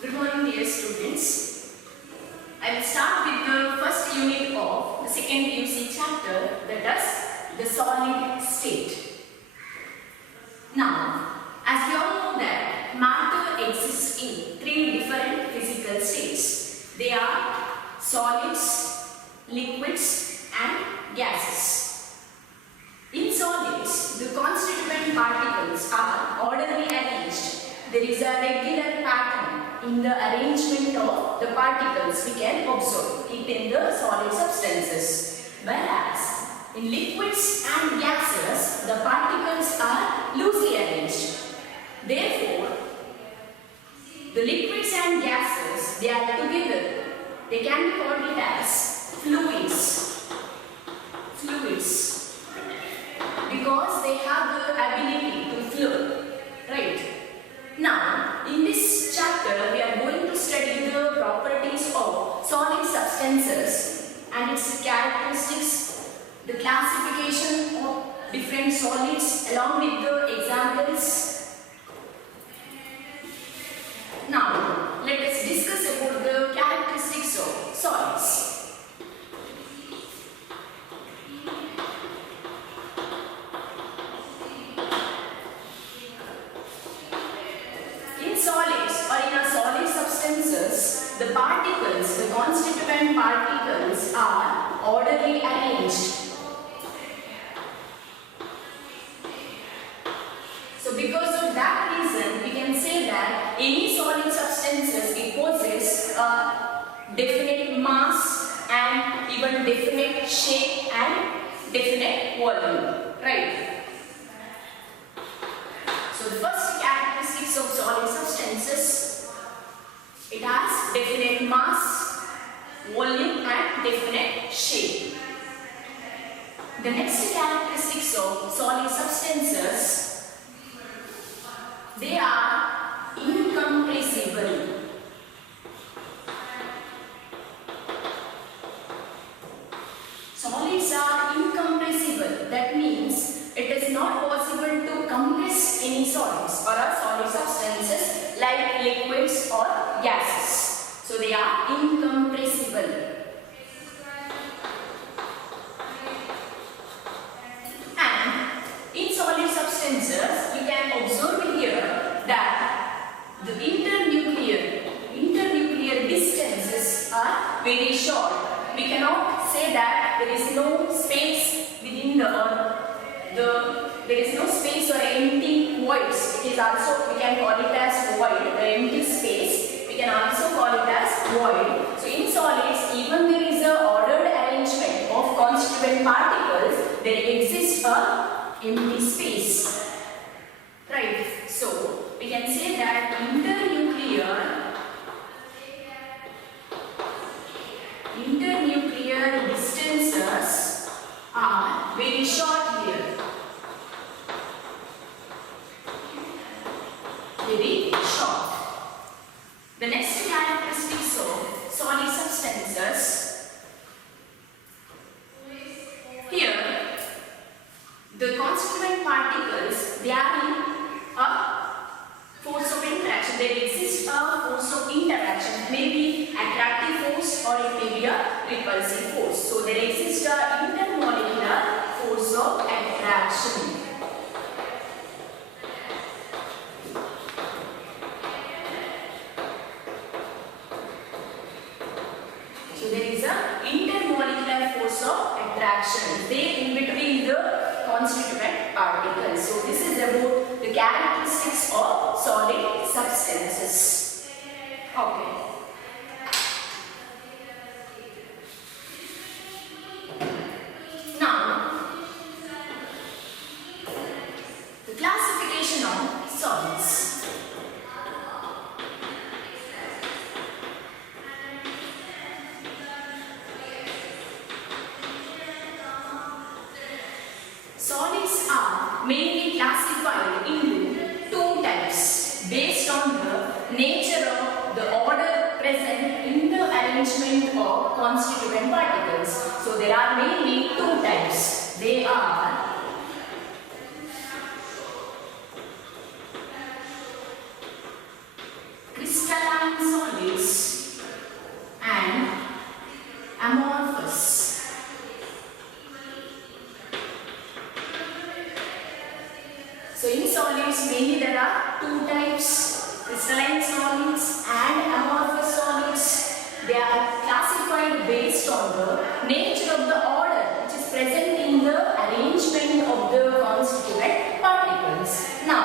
Good morning, dear students. I will start with the first unit of the second UC chapter, that is the solid state. Now, as we all know that matter exists in three different physical states. They are solids, liquids and gases. In solids, the constituent particles are orderly arranged. There is a regular pattern in the arrangement of the particles we can observe it in the solid substances. Whereas in liquids and gases, the particles are loosely arranged. Therefore, the liquids and gases, they are together. They can be called it as fluids. Fluids. Because they have the ability to flow. Right? Now, in this chapter, we are going to study the properties of solid substances and its characteristics, the classification of different solids along with the examples. Now, let us discuss about the characteristics of solids. The particles, the constituent particles are orderly arranged. So because of that reason, we can say that any solid substances, it possess a definite mass and even definite shape and definite volume. Right? So the first characteristics of solid substances, it has definite mass, volume and definite shape. The next characteristics of solid substances, they are incompressible. Solids are incompressible. That means it is not possible to compress any solids or solid substances like liquids or gases. So they are incompressible. And in solid substances, you can observe here that the internuclear distances are very short. We cannot say that there is no space within the earth. There is no space or empty voids. It is also, we can call it as void, the empty space. We can also call it as void. So in solids, even there is a ordered arrangement of constituent particles, there exists a empty space. Right? So we can say that internuclear distances are very short here. Very short. The next characteristics of solid substances. Here, the constituent particles, they are in a force of interaction. There exists a force of interaction. It may be attractive force or it may be a repulsive force. So there exists a intermolecular force of attraction. So there is a intermolecular force of attraction there in between the constituent particles. So this is about the characteristics of solid substances. Okay. Now, the classification of solids. Solids are mainly classified into two types based on the nature of the order present in the arrangement of constituent particles. So there are mainly two types. They are crystalline crystalline solids and amorphous. So in solids mainly there are two types, crystalline solids and amorphous solids. They are classified based on the nature of the order which is present in the arrangement of the constituent particles. Now,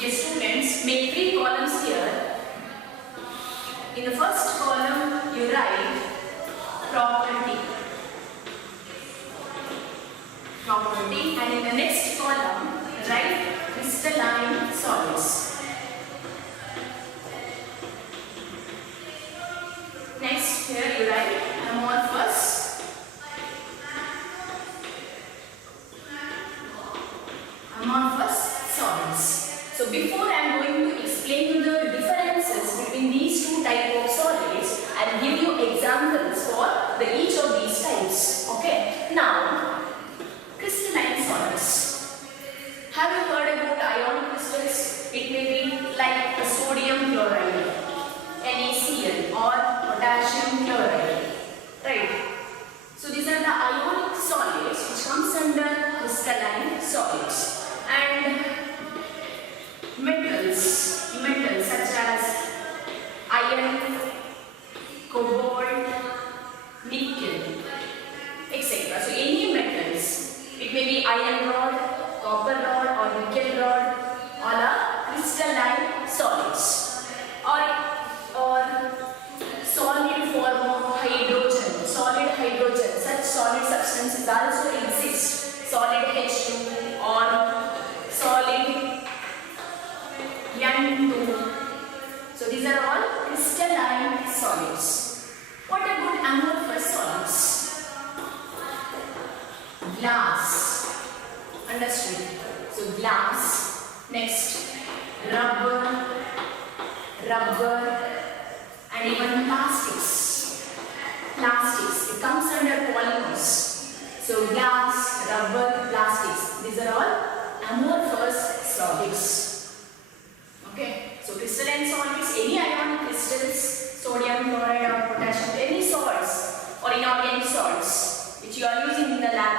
dear students, make three columns here. In the first column, you write property, and in the next column, write crystalline solids. Next, here you write amorphous, solids. So before I am going to explain you the differences between these two types of solids, I will give you examples for each of these types. Okay. Now, crystalline solids. Have you heard about ionic crystals? It may be like a sodium chloride, NaCl, or potassium chloride. Right. So these are the ionic solids which comes under crystalline solids. And metals such as iron, cobalt, nickel, etc. So any metals, it may be iron rod, copper rod or nickel rod, all are crystalline solids. Or solid form of hydrogen, such solid substances also exist. Solid H2 or solid N2. So these are all crystalline solids. What about amorphous solids? Glass. Understood? So glass. Next, rubber, and even plastics. It comes under polymers. So glass, rubber, plastics. These are all amorphous solids. Okay. So crystalline solids, any ionic crystals, sodium chloride or potassium, any salts or inorganic salts which you are using in the lab,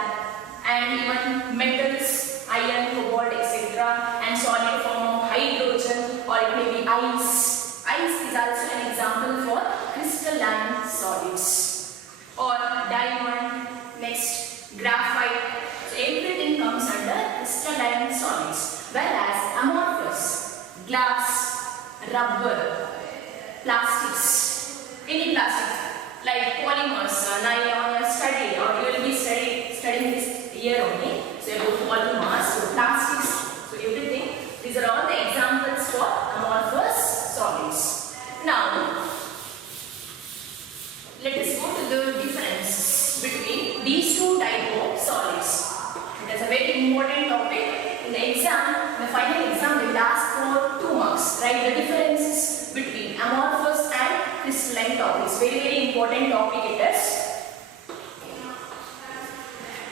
and even metals, iron, cobalt, etc., and solid form of hydrogen, or it may be ice. Ice is also an example for crystalline solids. Or diamond, next graphite. So everything comes under crystalline solids. Whereas amorphous, glass, rubber, plastics, any plastic like polymers, nylon, study, or you will be studying this year only. So about polymers, so plastics, so everything. These are all the examples for amorphous solids. Now, let us go to the difference between these two types of solids. It is a very important topic. In the exam, in the final exam, they will ask for 2 marks. Write the differences between amorphous and crystalline topics. Very, very important topic it is.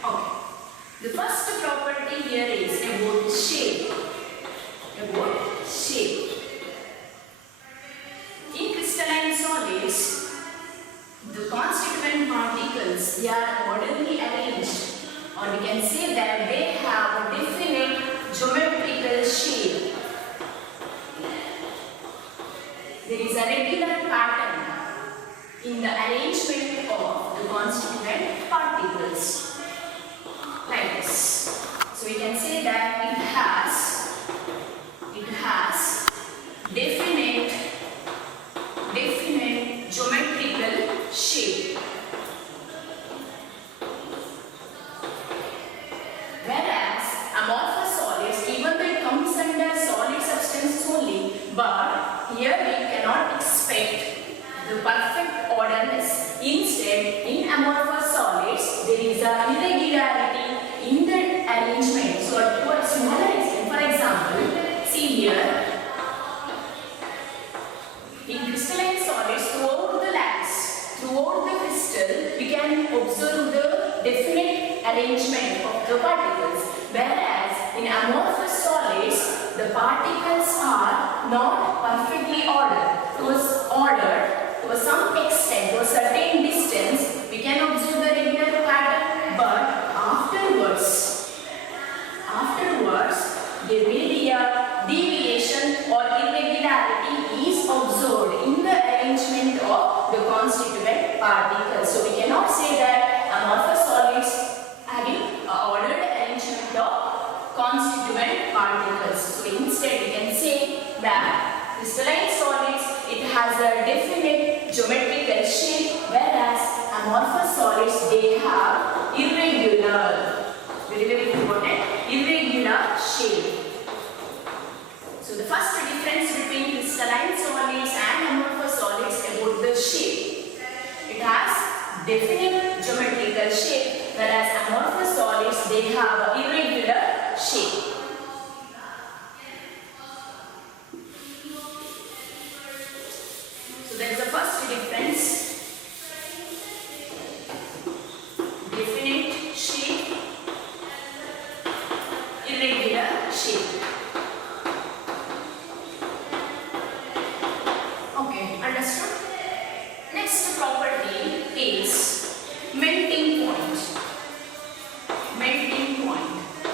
Okay. The first property here is about shape. In crystalline solids, the constituent particles, they are orderly arranged, or we can say that they have a definite geometrical shape. There is a regular pattern in the arrangement of the constituent particles, like this. So we can say that it has definite geometrical shape. Whereas amorphous solids, even though it comes under solid substances only, but here we cannot expect the perfect orderness. Instead, in amorphous solids, there is a irregularity in the arrangement. So to a smaller extent, for example, see here, in crystalline solids, throughout the crystal, we can observe the definite arrangement of the particles. Whereas in amorphous solids, the particles are not perfectly ordered. It was ordered to some extent, to a certain distance. We can observe the regular pattern, but afterwards, there will be a deviation or irregularity is observed in the arrangement of the constituent particles. So we cannot say that amorphous solids having ordered arrangement of constituent particles. So instead we can say that crystalline solids, it has a definite geometrical shape, whereas amorphous solids, they have irregular, very important, irregular shape. So the first difference between crystalline solids and amorphous solids about the shape. It has definite geometrical shape, whereas amorphous solids, they have a irregular shape. So that's the first difference. Definite shape, irregular shape. Okay, understood? Next property is melting point. Melting point.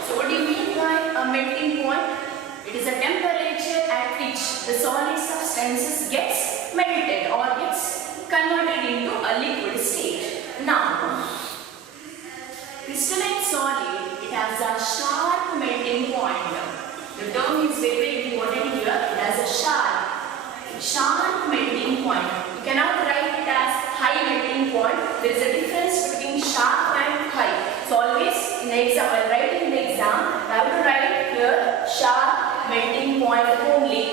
So what do you mean by a melting point? It is a temperature at which the solid substances gets melted or gets converted into a liquid state. Now, crystalline solid, it has a sharp melting point. The term is very important here. It has a sharp melting point. You cannot write it as high melting point. There is a difference between sharp and high. So always in the exam, while writing the exam, I have to write here sharp melting point only.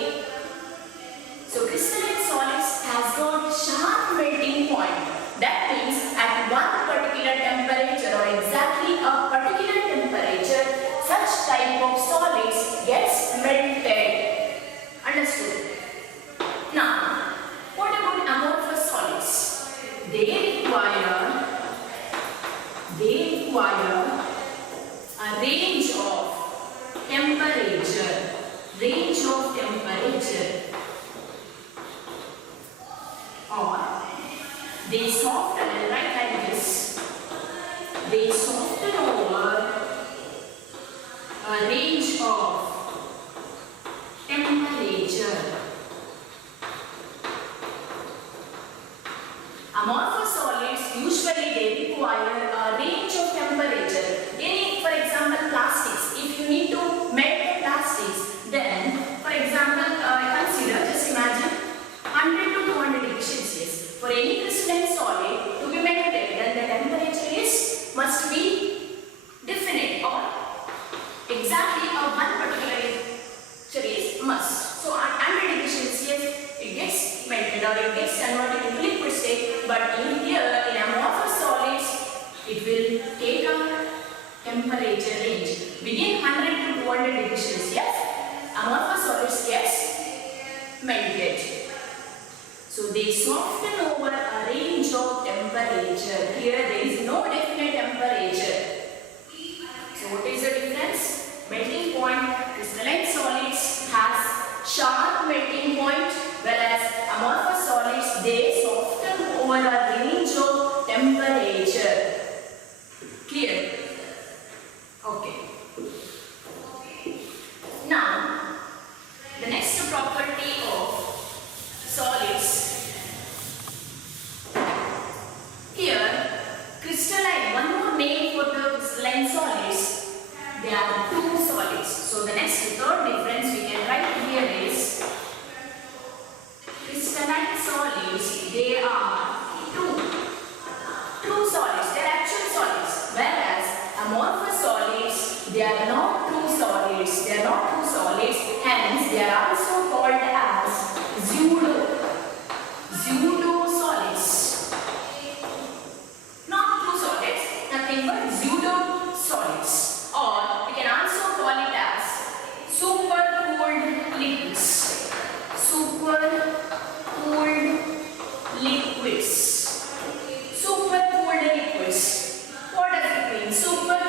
So crystalline solids has got sharp melting point. That means at one particular temperature or exactly a particular temperature, such type of solids gets melted. Understood? Now, what about amorphous solids? They require a range of temperature. Or they soften, I'll write like this. They soften over a range of temperature. Amorphous solids, usually they require a range of temperature. For example, plastics. If you need to melt the plastics, then, for example, consider, just imagine, 100 to 200 degrees Celsius. For any crystalline solid to be melted, then the temperature must be definite or exactly one particular temperature is must. So at 100 degrees Celsius, it gets melted or it gets converted into liquid state. But in here, in amorphous solids, it will take a temperature range. Begin 100 to 200 degrees Celsius, amorphous solids gets melted. So they soften over a range of temperature. Here there is no definite temperature. So what is the difference? Melting point, crystalline solids has sharp melting point, whereas amorphous solids, they soften over a range of temperature. Clear? Okay. Now, the next property of solids. Here, crystalline, one more name for the crystalline solids. There are two solids. So the next third difference we can write here is crystalline solids, they are true solids, they are actual solids, whereas amorphous solids, they are not true solids, hence they are also called as pseudo solids. Not true solids, nothing but pseudo solids, or we can also call it as supercooled liquids. Supercooled liquids. What does it mean? Super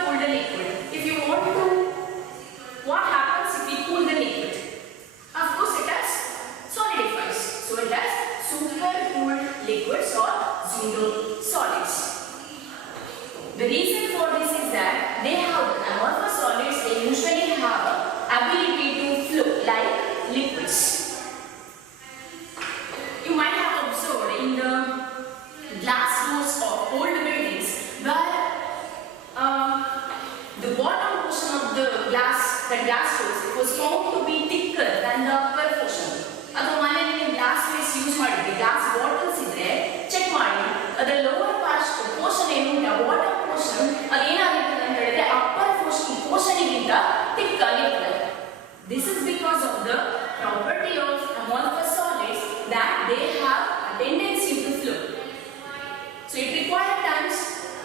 for this is that they have amorphous solids. They usually have ability to flow like liquids. You might have observed in the glass doors of old buildings where the bottom portion of the glass doors was found to be thicker than the upper portion. ಅದು ಮನೆಯಲ್ಲಿ glass ways use ಮಾಡಿದ್ರೆ glass bottles ಇದ್ರೆ check ಮಾಡಿ ಅದರ lower portion ಏನು bottom portion ಅದೇನಾಗಿರ್ತದೆ ಅಂತ ಹೇಳಿದ್ರೆ upper portion ಗಿಂತ thick ಆಗಿರ್ತದೆ. This is because of the property of amorphous solids that they have a tendency to flow. So it requires times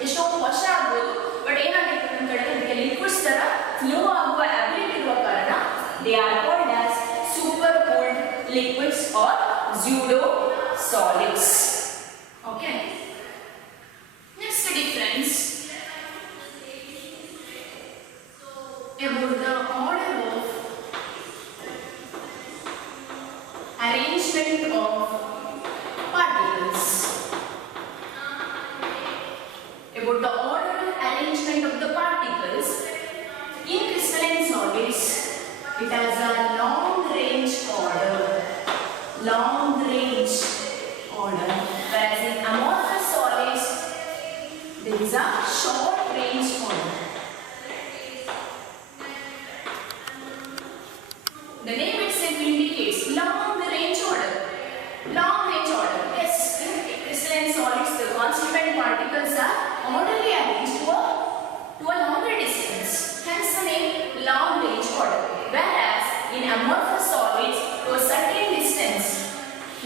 ಎಷ್ಟೋ ವರ್ಷ ಆಗ್ಬೋದು, ಬಟ್ ಏನಾಗಿರ್ತದೆ ಅಂತ ಹೇಳಿದ್ರೆ ಇದಕ್ಕೆ ಲಿಕ್ವಿಡ್ಸ್ ತರ ಫ್ಲೋ ಆಗುವ ಅಬಿಲಿಟಿ ಇರುವ ಕಾರಣ they are called as super cooled liquids or pseudo solids. Okay. Next difference about the order of arrangement of particles. About the order arrangement of the particles in crystalline solids, it has a long range order. Whereas in amorphous solids, there is a short range order. The name itself indicates long range order. Yes, in crystalline solids, the constituent particles are orderly arranged to a longer distance. Hence the name long range order. Whereas in amorphous solids, to a certain distance,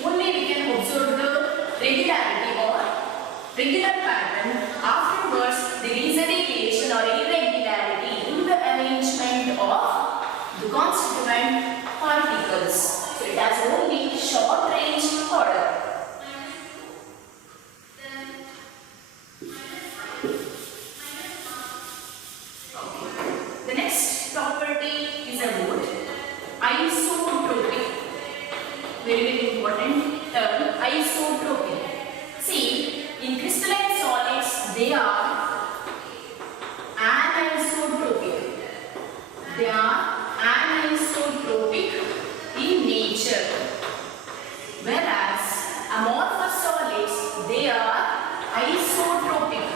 only we can observe the regularity or regular pattern. Afterwards, there is a deviation or irregularity in the arrangement of the constituent particles. So it has only short range order. The next property is about isotropy. Very important term, isotropy. See, in crystalline solids, they are anisotropic. In nature. Whereas amorphous solids, they are isotropic.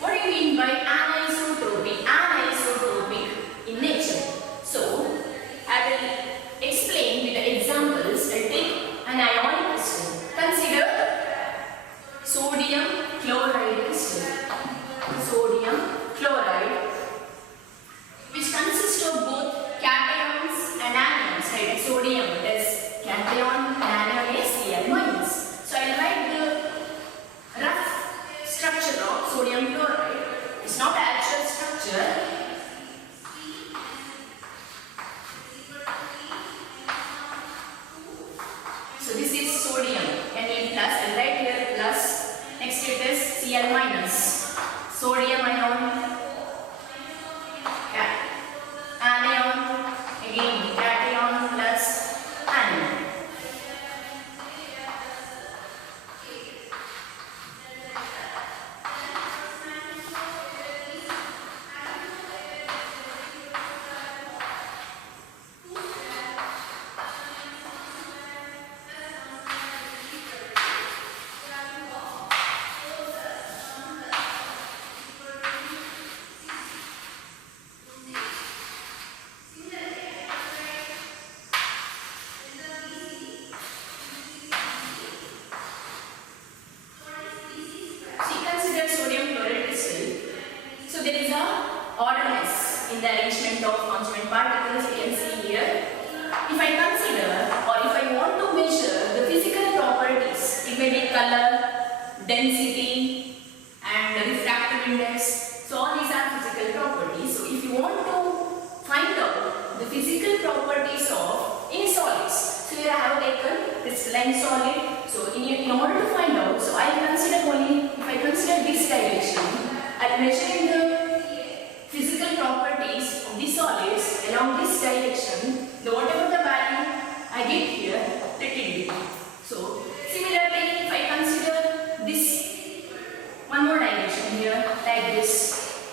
What do you mean by anisotropy? Anisotropic in nature. So, I will explain with the examples. I'll take an ionic crystal. Consider sodium chloride crystal. Sodium chloride, which consists of both cations and anions. Right? Sodium is cation, anion is Cl minus. So I will write the rough structure of sodium chloride. It's not the actual structure. So this is sodium, Na plus. I will write here plus. Next it is Cl minus. Sodium ion, anion, again cation plus anion. In the arrangement of constituent particles, we can see here. If I consider or if I want to measure the physical properties, it may be color, density, and refractive index. So all these are physical properties. So if you want to find out the physical properties of any solids, so here I have taken crystalline solid. So in order to find out, so I consider only, if I consider this direction, I am measuring the physical properties of the solids along this direction. The whatever the value I get here, let let it be. So similarly, if I consider this one more direction here like this,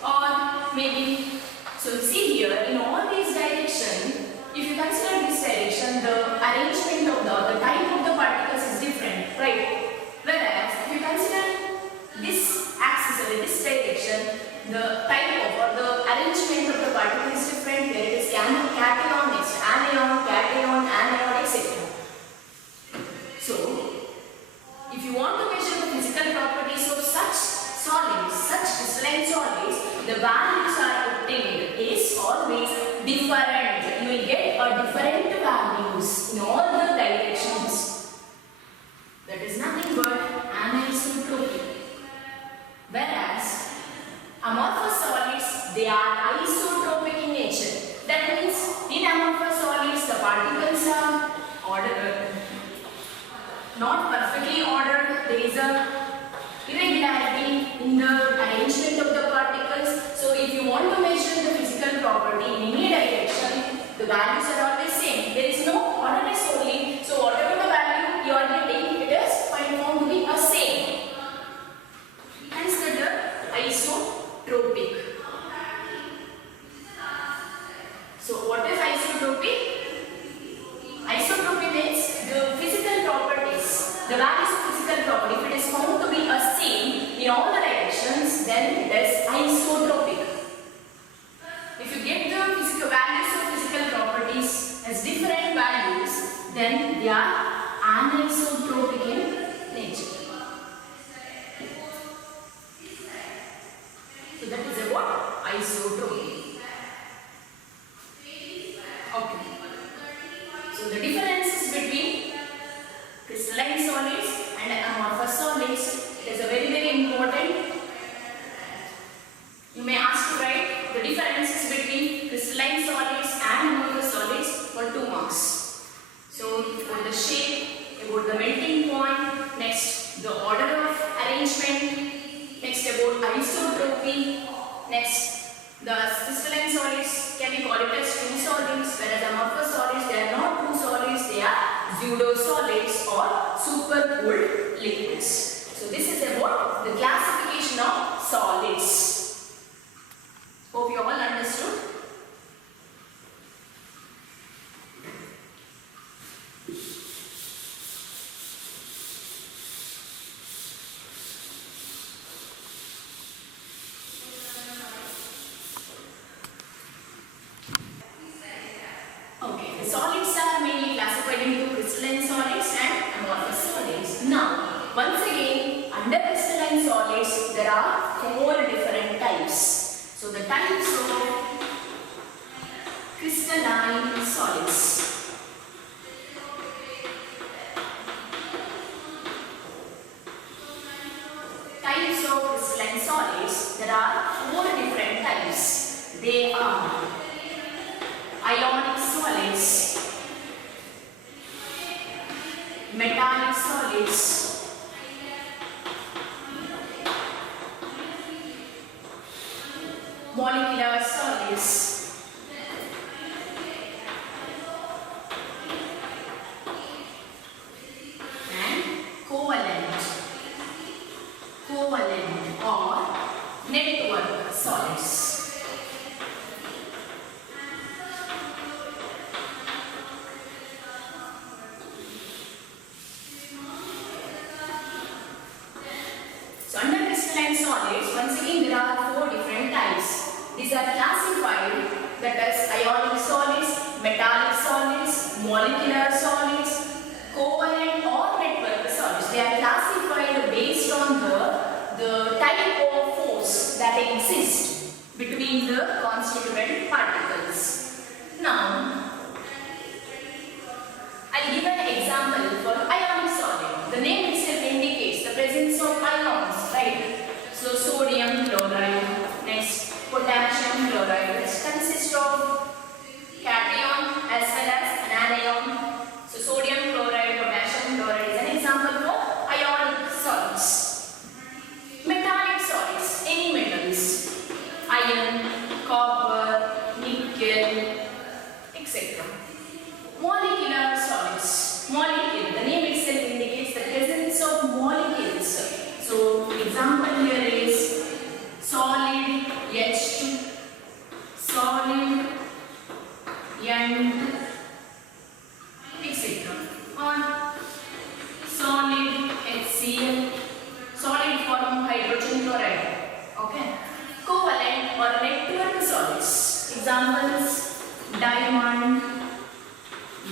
or maybe, so see here in all these directions, if you consider this direction, the arrangement of the type of the particles is different, right? Whereas if you consider this axis or this direction, the type of or the arrangement of the particle is different. There it is cation, next anion, cation, anion, etc. So, if you want to measure the physical properties of such solids, such crystalline solids, the values are obtained is always different. You will get a different values in all the directions. That is nothing but anisotropy. Whereas amorphous solids, they are isotropic in nature. That means in amorphous solids, the particles are ordered, not perfectly ordered. There is a irregularity in the arrangement of the particles. So if you want to measure the physical property in any direction, the values are always same. There is no orderness only. So whatever the value you are getting, it is found to be a same. Hence the term isotropic. So what is isotropy? Isotropy means the physical properties, the values of physical property, if it is found to be a same in all the directions, then it is isotropic. If you get the physical values of physical properties as different values, then they are anisotropic in nature. So that is about isotropy. Okay. So the differences between crystalline solids and amorphous solids is a very important. You may ask to write the differences between crystalline solids and amorphous solids for 2 marks. So for the shape, about the melting point, next the order of arrangement, next about isotropy, next the crystalline solids can be called it as true solids, whereas amorphous solids, they are not true solids, they are pseudo solids or supercooled liquids. So this is about the classification of solids. Hope you all understood. Okay, the solids are mainly classified into crystalline solids and amorphous solids. Now, once again, under crystalline solids, there are 4 different types. So, the types of crystalline solids. Types of crystalline solids, there are 4 different types. They are Ionic solids, metallic solids, molecular solids, and covalent or network solids. Solids, once again there are 4 different types. These are classified, that is ionic solids, metallic solids, molecular solids, covalent or network solids. They are classified based on the type of force that exists between the constituent particles. Now, I'll give an example for ionic solid. The name itself indicates the presence of ions, right? So sodium chloride, next potassium chloride, which consists of cation as well as an anion. So sodium chloride, potassium chloride is an example for ionic solids. Metallic solids, any metals, iron, copper, nickel, etc. Molecular solids, molecular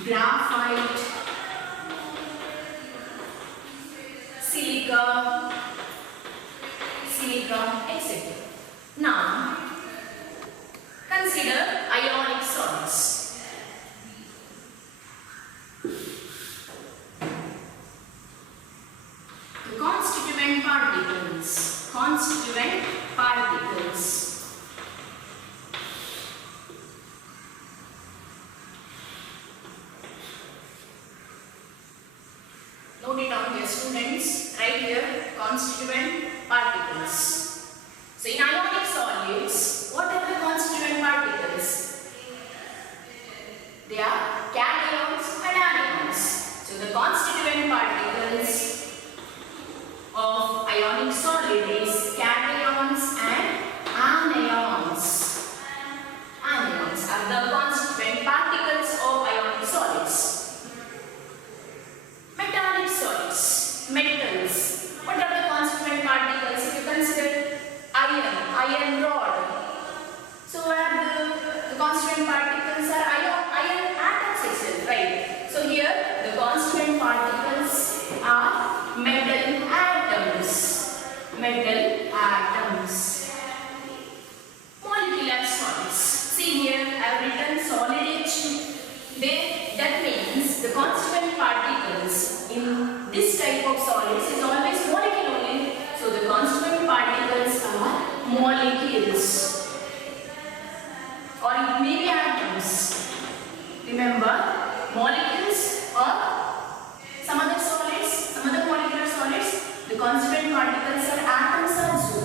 graphite, silica, etc. Now, consider ionic solids. The constituent particles. Note it down here, students. Right here, constituent particles. So in ionic solids, what are the constituent particles? They are cations and anions. So the constituent particles of ionic solid is cations and anions. Anions are the constituent particles of ionic solids. Metallic solids, metals. What are the constituent particles? If you consider iron rod. So what are the constituent particles are iron atoms itself, right? So here the constituent particles are metal atoms. Molecular solids. See here I have written solid H2. That means the constituent particles in this type of solids is always molecule only. So the constituent particles are molecules, or it may be atoms. Remember, molecules or some other solids, some other molecular solids, the constituent particles are atoms also.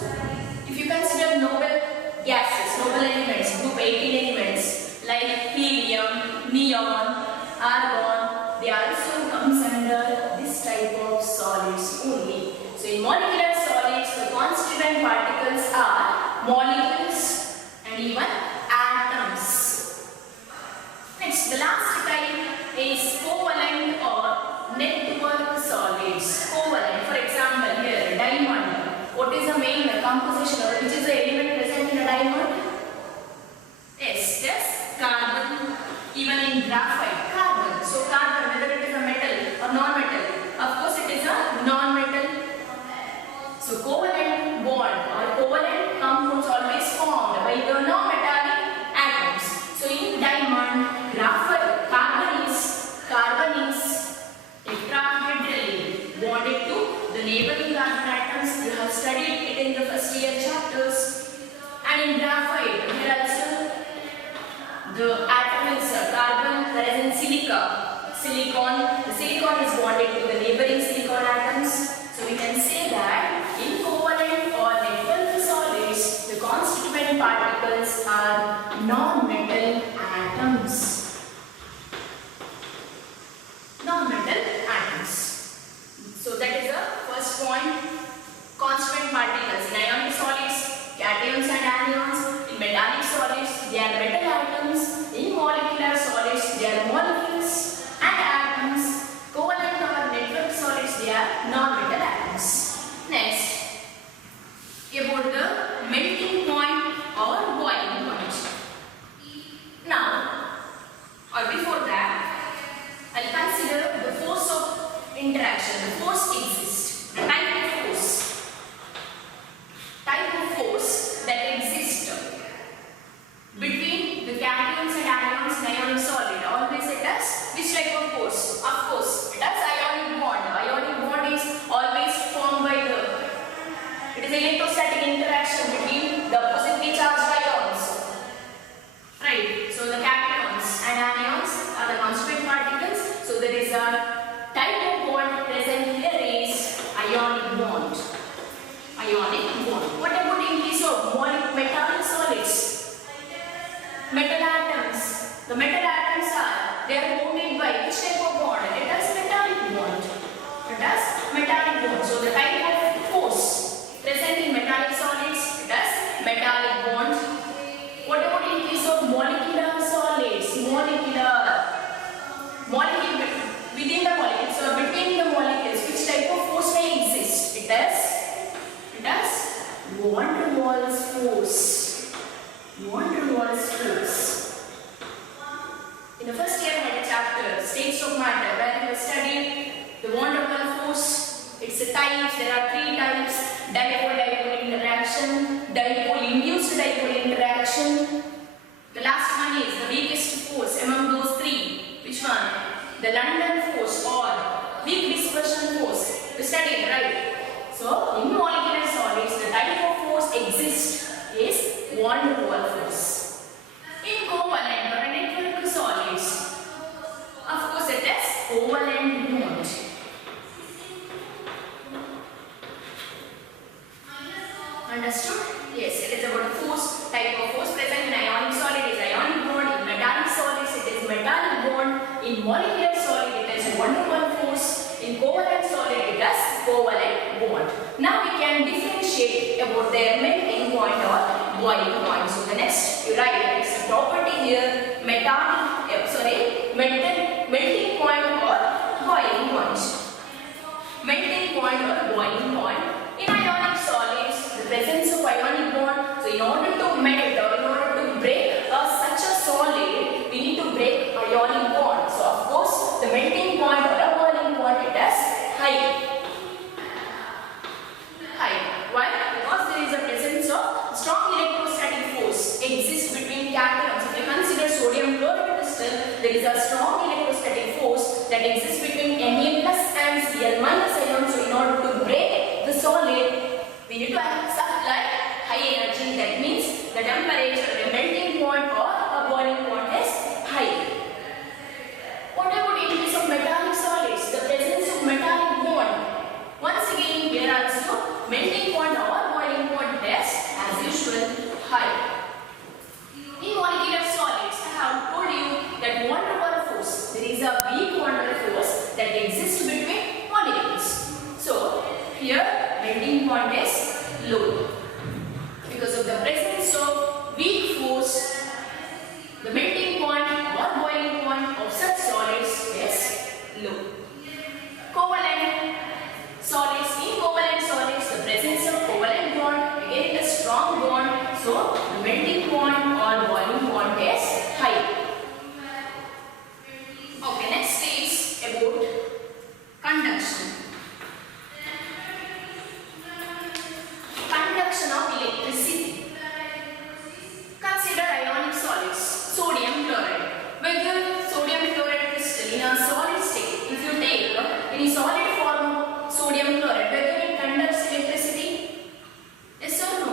If you consider noble gases, noble elements, group 18 elements like helium, neon, argon, they also comes under this type of solids only. So in molecular solids, the constituent particles are molecules and even atoms. Next, the last type is covalent or network solids. Covalent, for example, here diamond. What is the main composition, or which is the element present in a diamond? Yes, carbon. Even in graphite, carbon. So carbon, whether it is a metal or non-metal, of course it is a non-metal. So covalent bond or covalent compounds always formed by the non-metallic atoms. So in diamond, graphite, carbon is tetrahedrally bonded to the neighboring carbon atoms. You have studied it in the first year chapters. And in graphite, here also the atom is carbon, whereas in silicon, the silicon is bonded to the neighboring silicon atoms. So we can say that in covalent or network solids, the constituent particles are non-metal atoms. So that is the first point. Constituent particles in ionic solids, cations and anions. In metallic solids, they are metal atoms. In molecular solids, they are molecules and atoms. Covalent or network solids, they are non-metal atoms. Next, about the melting point or boiling point. Now, or before that, I'll consider the force of interaction. The force exists. The type of force that exists between the cations and anions in ionic solid. Always it has which type of force? Of course, it has ionic bond. Ionic bond is always formed by it is electrostatic interaction between the oppositely charged ions. Right? So the cations and anions are the constituent particles. So there is a type of bond present here is its types. There are three types: dipole-dipole interaction, dipole-induced dipole interaction. The last one is the weakest force among those three. Which one? The London force or weak dispersion force. We studied, right? So, in molecular solids, the type of force exists is van der Waals force. In covalent or network solids, of course it is covalent bond. Understood? Yes, it is about the force, type of force present in ionic solid is ionic bond, in metallic solids it is metallic bond, in molecular solid it is van der Waals force, in covalent solid it is covalent bond. Now we can differentiate about their melting point or boiling point. So the next, you write its property here, melting point or boiling point. Melting point or boiling point. In ionic solids, the presence of ionic bond. So in order to melt or in order to break such a solid, we need to break ionic bond. So of course, the melting point or a boiling point it is high. Why? Because there is a presence of strong electrostatic force exists between cations. If you consider sodium chloride crystal, there is a strong electrostatic force that exists between Na plus and Cl minus ions. So in order to break the solid, we need to supply high energy. That means the temperature, the melting point or a boiling point is high. What about in case of metallic solids? The presence of metallic bond. Once again, here also melting point or boiling point is as usual high. In molecular solids, I have told you that van der Waals force. There is a weak van der Waals force that exists between molecules. So here melting point is low because of the presence of weak force. The melting point or boiling point of such solids is low. Covalent solids. In covalent solids, the presence of covalent bond, again it is strong bond, so the melting point or boiling point is high. Okay, next is about conduction. Conduction of electricity. Consider ionic solids, sodium chloride. Whether sodium chloride crystal in a solid state, if you take any solid form sodium chloride, whether it conducts electricity? Yes or no?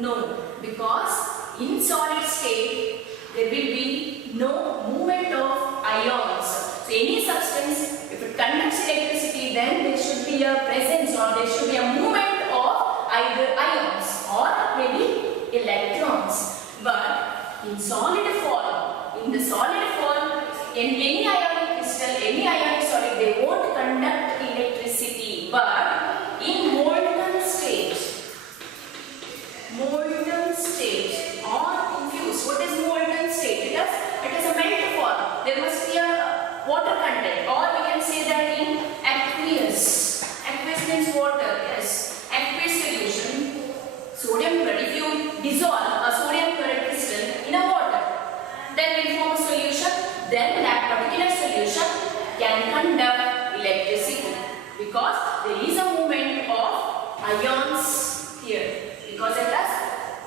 No, because in solid state there will be no movement of ions. So any substance, if it conducts electricity, then there should be a presence or there should be a movement of either ions or maybe electrons. But in solid form, in any ionic crystal, any ionic solid, they won't conduct electricity. But in molten state or infused, what is molten state? It is a melt form. There must be a water content, or we can say that in aqueous. Aqueous means water, yes. Aqueous solution. Sodium chloride, if you dissolve a sodium chloride crystal in a water, then will form a solution. Then that particular solution can conduct electricity because there is a movement of ions here. Because it has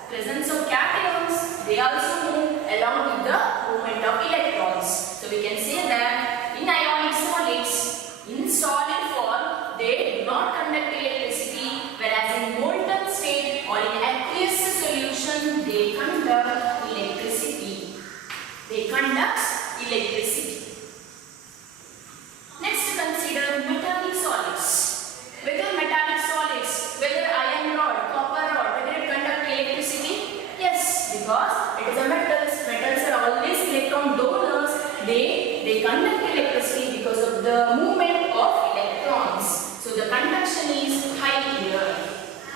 presence of cations, they also move along with the movement of electrons. So we can say that in ionic solids, in solid form, they do not conduct electricity, whereas in molten state or in aqueous solution, they conduct electricity. Next, consider metallic solids. Whether iron rod, copper rod, whether it conduct electricity? Yes, because it is a metals. Metals are always electron donors. They conduct electricity because of the movement of electrons. So the conduction is high here.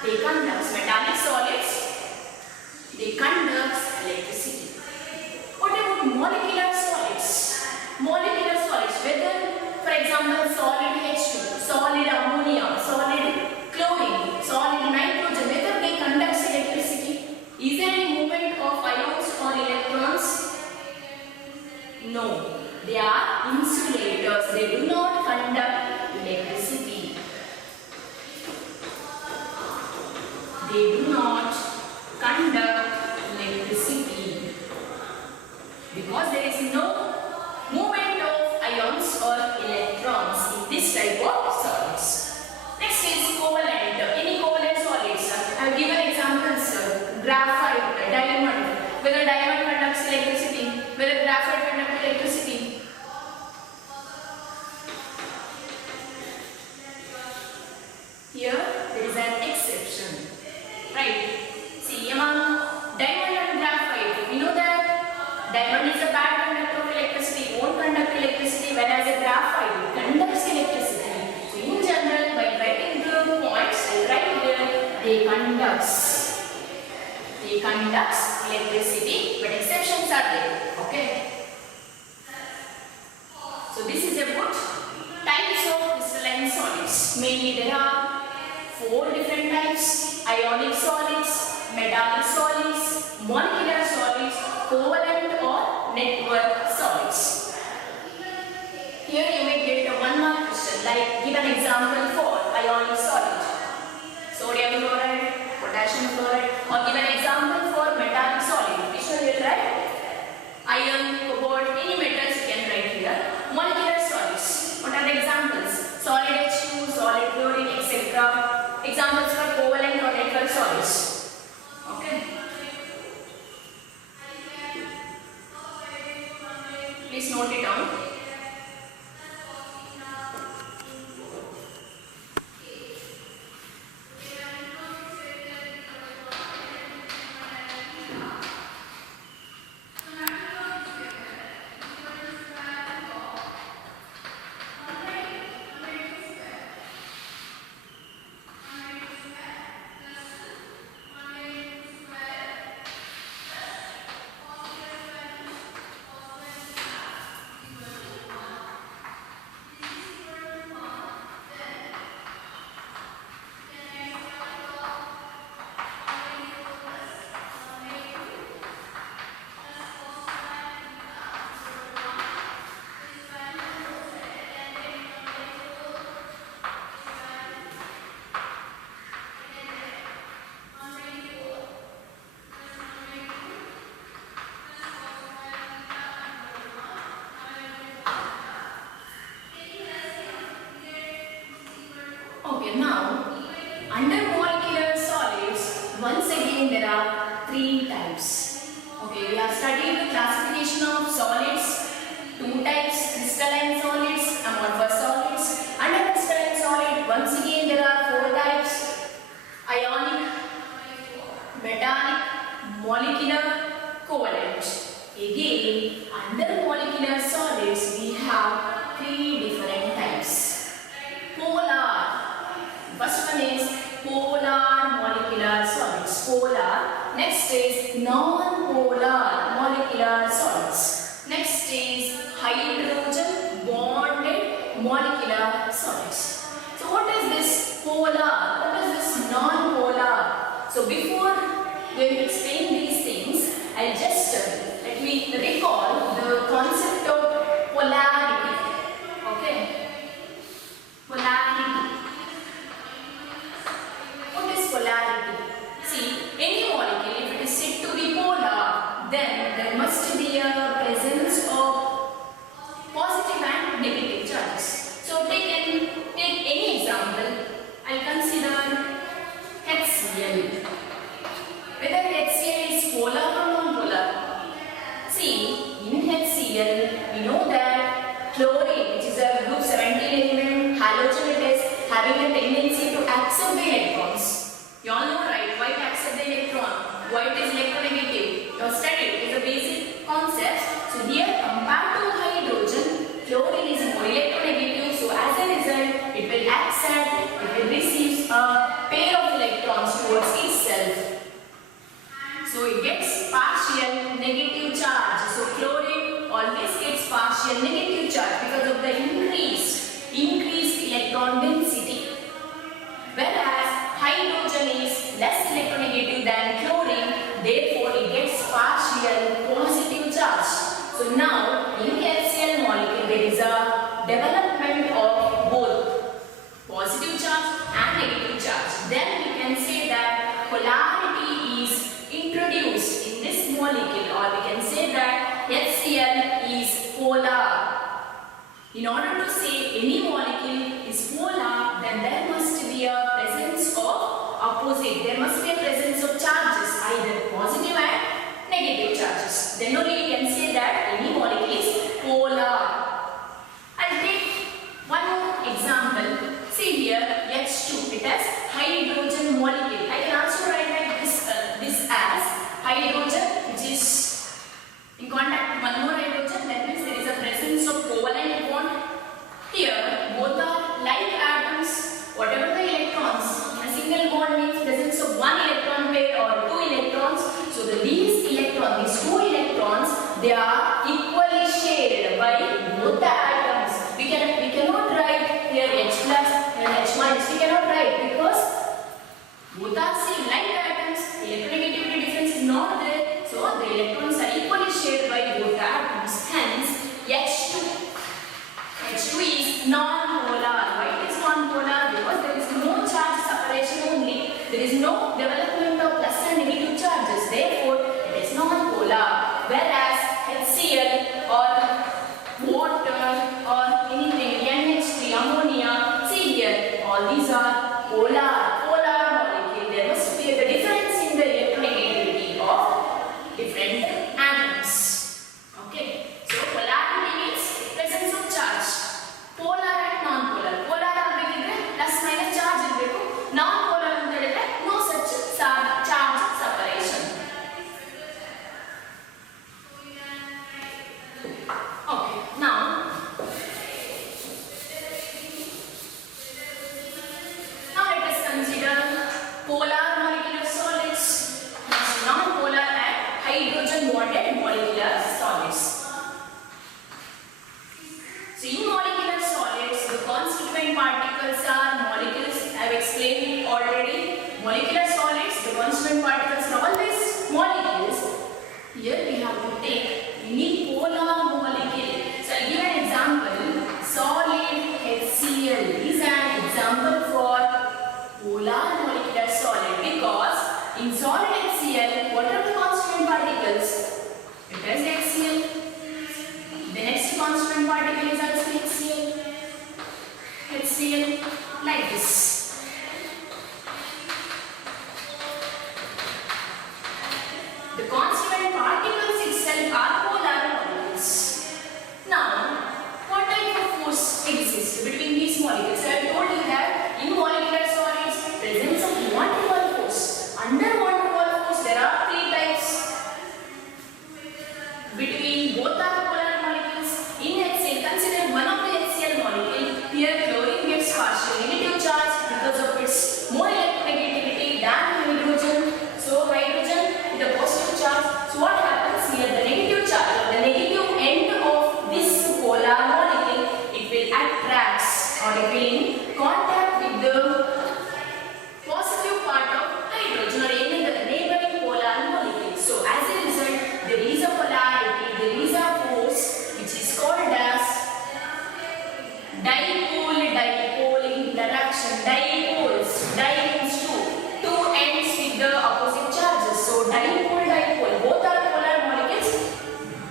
They conduct metallic solids. They conduct electricity. What about molecular solids? right? See, among diamond and graphite, we know that diamond is a bad conductor of electricity, won't conduct electricity, whereas a graphite conducts electricity. So in general, by writing the points, I write here they conducts electricity, but exceptions are there. Okay. So this is about types of crystalline solids. Mainly there are 4 different types: ionic solids, metallic solids, molecular solids, covalent or network solids. Here you may get a 1 mark question, like give an example for ionic solid: sodium chloride, potassium chloride, or give an example for metallic solid. Which one you will write? Iron, cobalt, any metals you can write here. Molecular solids. What are the examples? Solid H2, solid chlorine, etc. Examples for covalent or network solids. Okay. Please note it down. Okay, now under molecular solids, once again there are 3 types. Okay, we have studied the classification of solids, 2 types: crystalline solids, amorphous solids. Under crystalline solid, once again there are 4 types: ionic, metallic, molecular, covalent. Again, under molecular solids we have 3 different types. Polar. First one is polar molecular solids. Polar. Next is non-polar molecular solids. Next is hydrogen bonded molecular solids. So what is this polar? What is this non-polar? So before we explain these things, I'll just let me recall the concept of polarity. Okay. Polarity. What is polarity? See, any molecule, if it is said to be polar, then there must be a presence of positive and negative charges. So take any example. I'll consider HCl. Whether HCl is polar or non-polar. See, in HCl, we know that chlorine, which is a group 17 element, halogen it is, having a tendency to accept the electrons. You all know, right? Why to accept the electron? Why it is electronegative? You have studied. It is a basic concept. So here, compared to hydrogen, chlorine is more electronegative. So as a result, it will accept, it will receive a pair of electrons towards itself. So it gets partial negative charge. So chlorine always gets partial negative charge because of the increased electron density. Whereas hydrogen is less electronegative than chlorine, therefore it gets partial positive charge. So now in HCl molecule there is a development of both positive charge and negative charge. Then we can say that polarity is introduced in this molecule, or we can say that HCl is polar. In order to say any molecule is polar, then there must be a presence of opposite. There must be a presence of charges, either positive and negative charges. Then only we can say that any molecule is polar. I'll take one more example. See here, H2. It has hydrogen molecule. I can also write like All these are polar molecule. There must be the difference in the electronegativity of different atoms. Okay. So polarity means presence of charge. Polar and non-polar. Polar ಆಗಬೇಕಿದ್ರೆ plus minus charge ಇರಬೇಕು. Non-polar ಅಂತ ಹೇಳಿದ್ರೆ no such charge separation. Okay. Now let us consider polar molecular solids, non-polar and hydrogen bonded molecular solids. So in molecular solids, the constituent particles are molecules. I have explained it already. Molecular solids, the constituent particles are always molecules. Here we have to take unipolar molecule. So I'll give an example. Solid HCl is an example for polar molecular solid, because in solid HCl, what are the constituent particles? It has HCl. The next constituent particle is also HCl. HCl like this. The constituent particles itself are polar molecules. Now, what type of force exists between these molecules? So I told you that in molecular solids, presence of van der Waals force. Under van der Waals force, there are three types. Between both are polar molecules. In HCl, consider one of the HCl molecule. Here, chlorine gets partial negative charge because of its more electronegativity than hydrogen. So hydrogen with a positive charge. So what happens here? The negative charge or the negative end of this polar molecule, it will attract or it will in contact with the positive part of hydrogen or any other neighboring polar molecule. So as a result, there is a polarity, there is a force which is called as dipole-dipole interaction. Dipoles, di means two ends with the opposite charges. So dipole-dipole, both are polar molecules.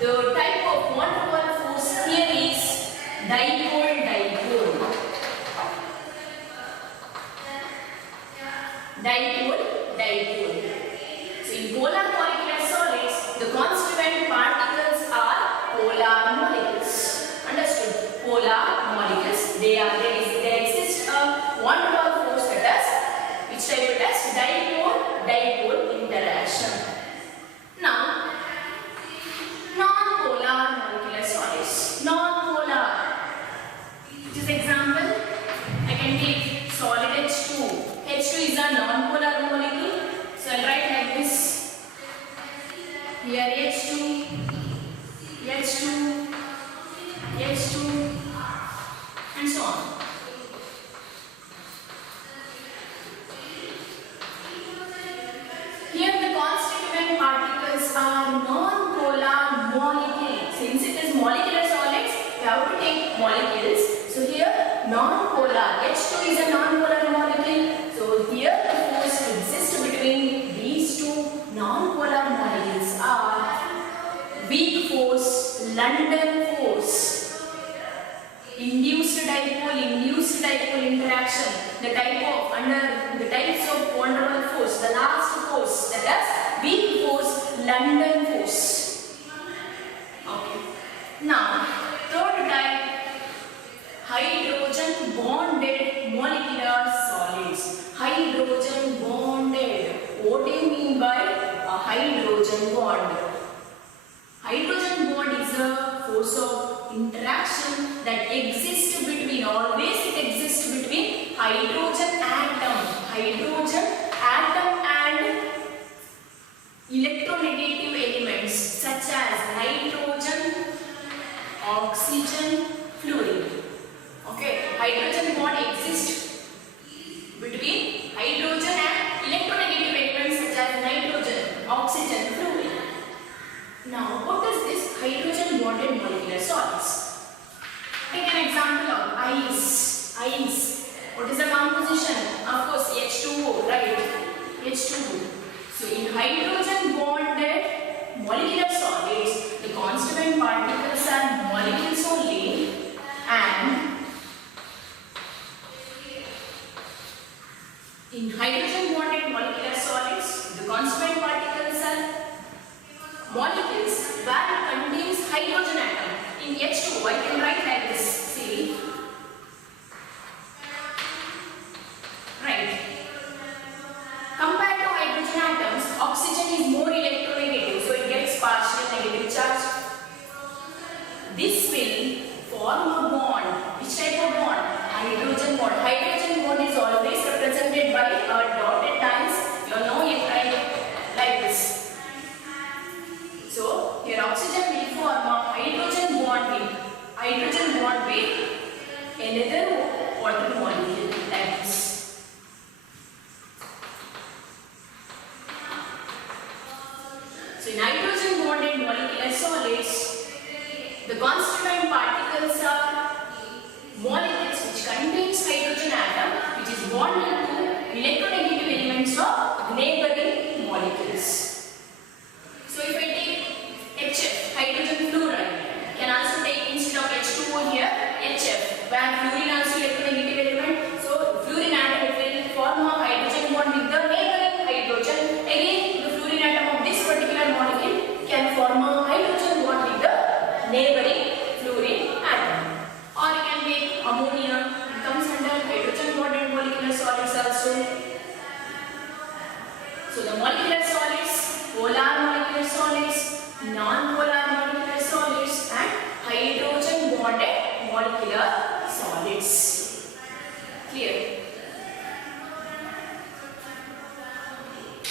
The type of van der Waals force here is dipole-dipole. Dipole-dipole. So in polar molecular solids, the constituent particles are polar molecules. Understood? Polar molecules. There exists a van der Waals force that is which type it as dipole-dipole interaction. Now, non-polar molecular solids. Non-polar. This example, I can take solid H2. H2 is a non-polar molecule. So I'll write like this. Here H2, H2, H2, and so on. Here the constituent particles are non-polar molecules. Since it is molecular solids, we have to take molecules. So here non-polar, H2 is a non-polar molecule. So here the force to exist between these two non-polar molecules are weak force, London force, induced dipole interaction. The types of van der Waals force, the last force, that is weak force, London force. Okay. Now, third type, hydrogen bonded molecular solids. Hydrogen bonded. What do you mean by a hydrogen bond? Hydrogen bond is a force of interaction that exists between, always it exists between hydrogen atom and electronegative elements such as nitrogen, oxygen, fluorine. Okay, hydrogen bond exists between hydrogen and electronegative elements such as nitrogen, oxygen, fluorine. Now, what is this hydrogen bonded molecular solids? Take an example of ice. What is the composition? Of course, H2O, right? H2O. So, in hydrogen bonded molecular solids, the constituent particles are molecules only, and In hydrogen bonded molecular solids, the constituent particles are molecules where it contains hydrogen atom. In H2O, I can write like this. See, right. Compared to hydrogen atoms, oxygen is more electronegative, so it gets partial negative charge. This will form a bond. Which type of bond? Hydrogen bond. Hydrogen bond is always represented by dotted lines. You know it, right? Like this. So here oxygen will form a hydrogen bond with another water molecule like this. So in hydrogen bonded molecular solids, the constituent particles are molecules which contains hydrogen atom which is bonded to electron